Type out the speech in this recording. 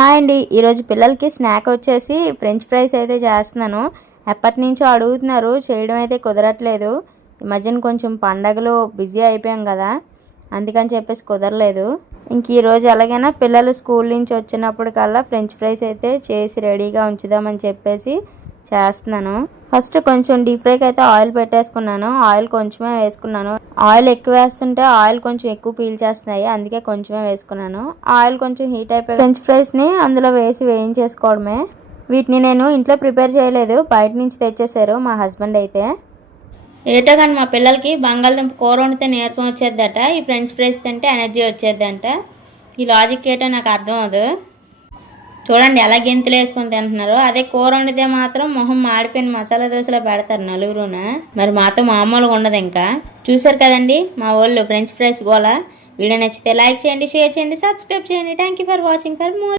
Hi అండి, ఈరోజు పిల్లలకి స్నాక్ వచ్చేసి ఫ్రెంచ్ ఫ్రైస్ అయితే చేస్తున్నాను. ఎప్పటి నుంచో అడుగుతున్నారు, చేయడం అయితే కుదరట్లేదు. ఈ మధ్యన కొంచెం పండగలో బిజీ అయిపోయాం కదా, అందుకని చెప్పేసి కుదరలేదు. ఇంక ఈరోజు ఎలాగైనా పిల్లలు స్కూల్ నుంచి వచ్చినప్పుడు కల్లా ఫ్రెంచ్ ఫ్రైస్ అయితే చేసి రెడీగా ఉంచుదామని చెప్పేసి చేస్తున్నాను. ఫస్ట్ కొంచెం డీప్ ఫ్రైకి అయితే ఆయిల్ పెట్టేసుకున్నాను. ఆయిల్ కొంచెమే వేసుకున్నాను. ఆయిల్ ఎక్కువ వేస్తుంటే ఆయిల్ కొంచెం ఎక్కువ పీల్చేస్తున్నాయి, అందుకే కొంచెమే వేసుకున్నాను. ఆయిల్ కొంచెం హీట్ అయిపోయి ఫ్రెంచ్ ఫ్రైస్ని అందులో వేసి వేయించేసుకోవడమే. వీటిని నేను ఇంట్లో ప్రిపేర్ చేయలేదు, బయట నుంచి తెచ్చేసారు మా హస్బెండ్ అయితే. ఏటో కానీ మా పిల్లలకి బంగాళదుంప కూర వండితే నీరసం వచ్చేద్దట, ఈ ఫ్రెంచ్ ఫ్రైస్ తింటే ఎనర్జీ వచ్చేద్దంట. ఈ లాజిక్ ఏటో నాకు అర్థం అవ్వదు. చూడండి ఎలా గెంతులు వేసుకొని తింటున్నారు. అదే కూర వండితే మాత్రం మొహం మాడిపోయిన మసాలా దోశలో పెడతారు నలుగురున. మరి మాతో మామూలుగా ఉండదు. ఇంకా చూసారు కదండి మా వాళ్ళు ఫ్రెంచ్ ఫ్రైస్ గోలా. వీడియో నచ్చితే లైక్ చేయండి, షేర్ చేయండి, సబ్స్క్రైబ్ చేయండి. Thank you for watching for more.